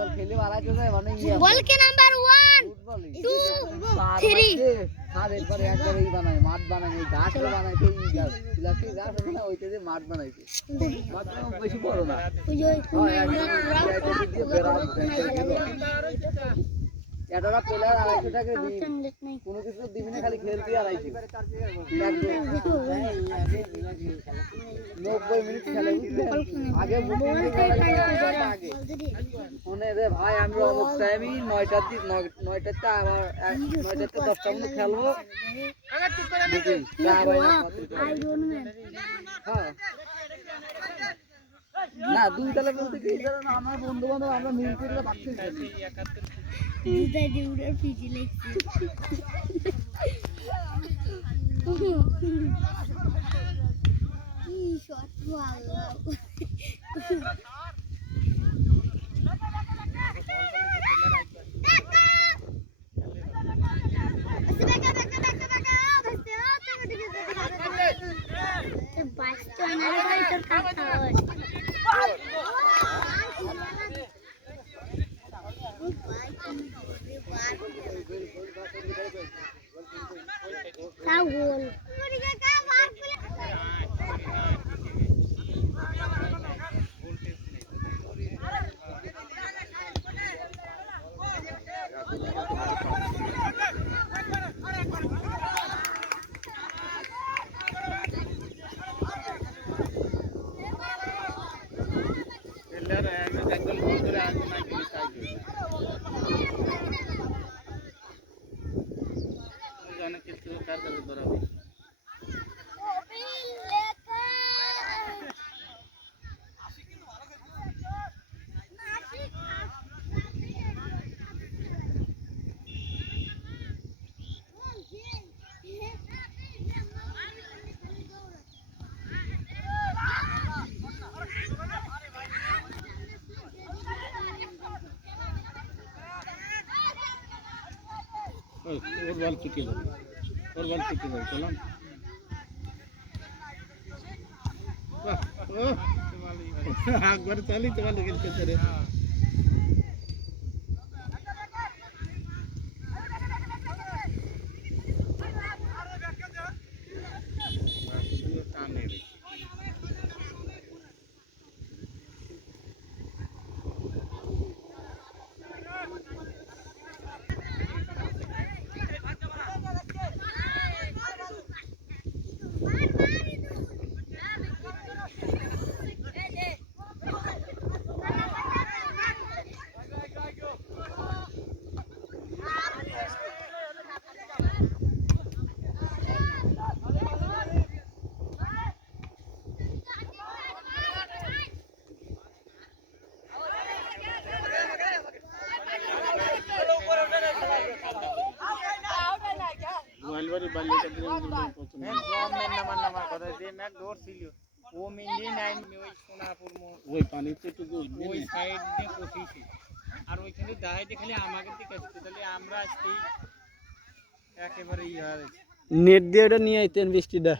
football খেলে বাড়াইতে যায় মানে বল কে নাম্বার 1 2 3 আর এরপরে একবার এই বানায় মাঠ বানায় এই গাছ বানাইতে এই গাছ লাকি গাছ না ওইতে যে মাঠ বানাইতে মাঠ বেশি বড় না ওই এটারা প্লেয়ার 250 টাকা দিই কোনো কিছু দিবি না খালি খেলতে 90 মিনিট খেলে আগে মনে রে ভাই আমরা অমুক টাইমই 9টার দিক 9টাতে আবার 9টাতে 10টা মতো খেলবো হ্যাঁ না দুই তালে বলতে কি জানেন আমার বন্ধু বান্ধব আমরা মিল করে বাচ্চা দুইটা ডিউরের পিজি লাগছে কি শট ভালো ওর বল চুকে যাবে চলো একবার চালি তোমার লেগে যেতে রে ওই পানিতে একটু ওই সাইড দিয়ে পচিয়েছি আর ওইখানে দাঁড়াইতে খালি আমাকে দিকে আসছে তাহলে আমরা আজকে একেবারে নেট দিয়ে ওটা নিয়ে আইতেন বৃষ্টিটা